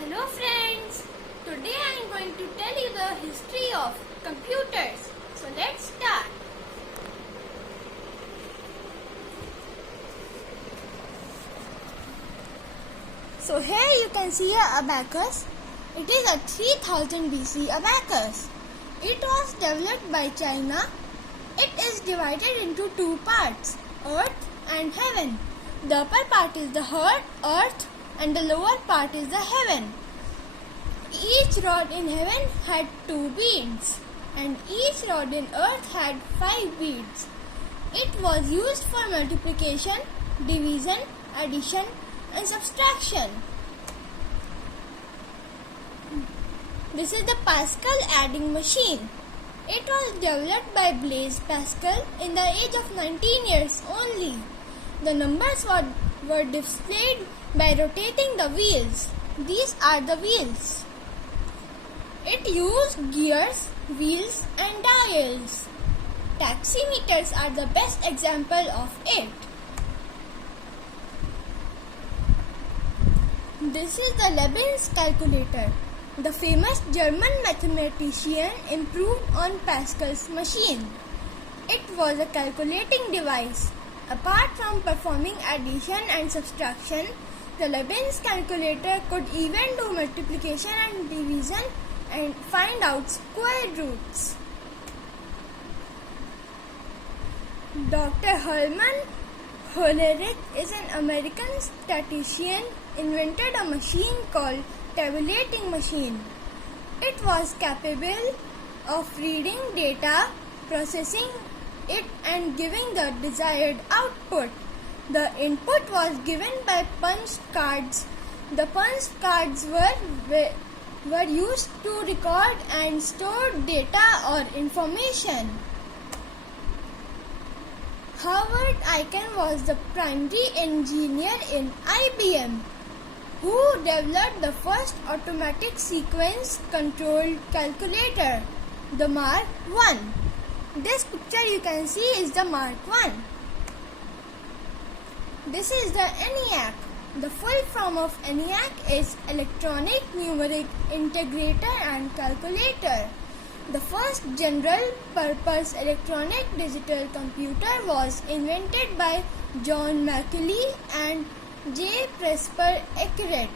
Hello friends, today I am going to tell you the history of computers. So let's start. So here you can see a abacus. It is a 3000 BC abacus. It was developed by China. It is divided into two parts, earth and heaven. The upper part is the earth and the lower part is the heaven. Each rod in heaven had 2 beads and each rod in earth had 5 beads. It was used for multiplication, division, addition and subtraction. This is the Pascal adding machine. It was developed by Blaise Pascal in the age of 19 years only. The numbers were displayed by rotating the wheels. These are the wheels. It used gears, wheels and dials. Taximeters are the best example of it. This is the Leibniz calculator. The famous German mathematician improved on Pascal's machine. It was a calculating device. Apart from performing addition and subtraction, the Leibniz calculator could even do multiplication and division and find out square roots. Dr. Hermann Hollerith is an American statistician invented a machine called tabulating machine. It was capable of reading data, processing it and giving the desired output. The input was given by punch cards. The punch cards were used to record and store data or information. Howard Aiken was the primary engineer in IBM who developed the first automatic sequence controlled calculator, the Mark I. This picture you can see is the Mark I. This is the ENIAC. The full form of ENIAC is Electronic Numeric Integrator and Calculator. The first general-purpose electronic digital computer was invented by John Macaulay and J. Presper Eckert.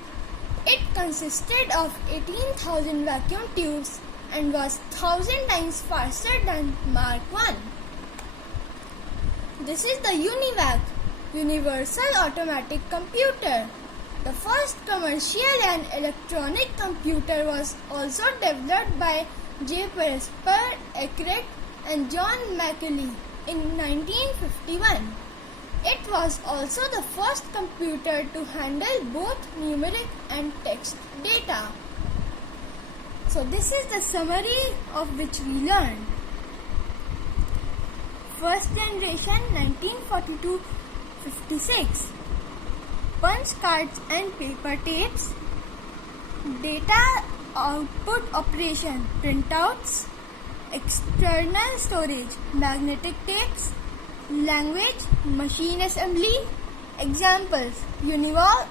It consisted of 18,000 vacuum tubes and was 1,000 times faster than Mark I. This is the UNIVAC, Universal Automatic Computer. The first commercial and electronic computer was also developed by J. Presper Eckert and John Macaulay in 1951. It was also the first computer to handle both numeric and text data. So this is the summary of which we learned. First generation 1942-56. Punch cards and paper tapes. Data output operation, printouts. External storage, magnetic tapes. Language, machine assembly. Examples, UNIVAC,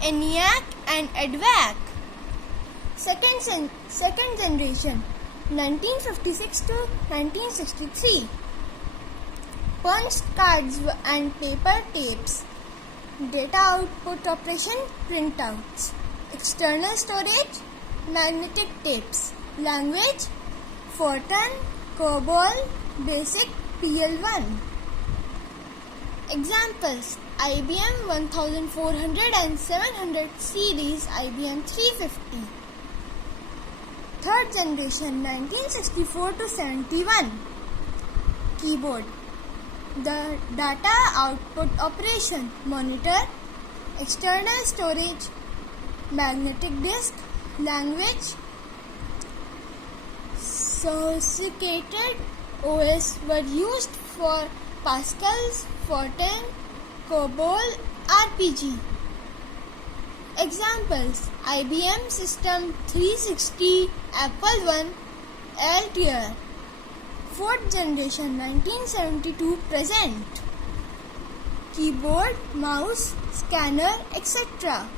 ENIAC and EDVAC. Second generation 1956 to 1963. Punch cards and paper tapes. Data output operation, printouts. External storage, magnetic tapes. Language, Fortran, COBOL, BASIC, PL1. Examples, IBM 1400 and 700 series, IBM 350. Third generation 1964 to 71. Keyboard. The data output operation, monitor. External storage, magnetic disk. Language, sophisticated OS were used for Pascal's Fortran, COBOL, RPG. Examples, IBM System 360, Apple I, Altair. Fourth generation 1972 present. Keyboard, mouse, scanner, etc.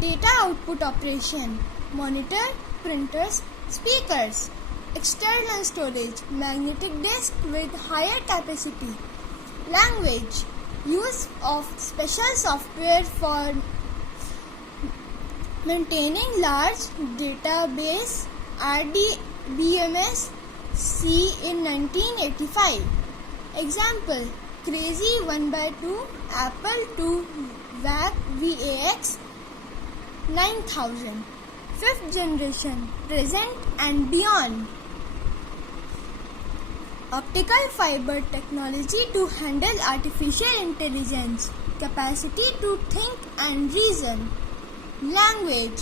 data output operation, monitor, printers, speakers, external storage, magnetic disk with higher capacity, language, use of special software for maintaining large database, RDBMS C in 1985. Example, Crazy 1x2, Apple II, VAX 9000, 5th generation, present and beyond. Optical fiber technology to handle artificial intelligence, capacity to think and reason. Language,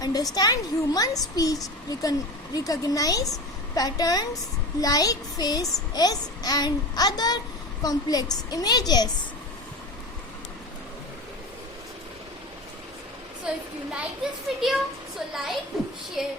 understand human speech, recognize patterns like faces and other complex images. So if you like this video, so like, share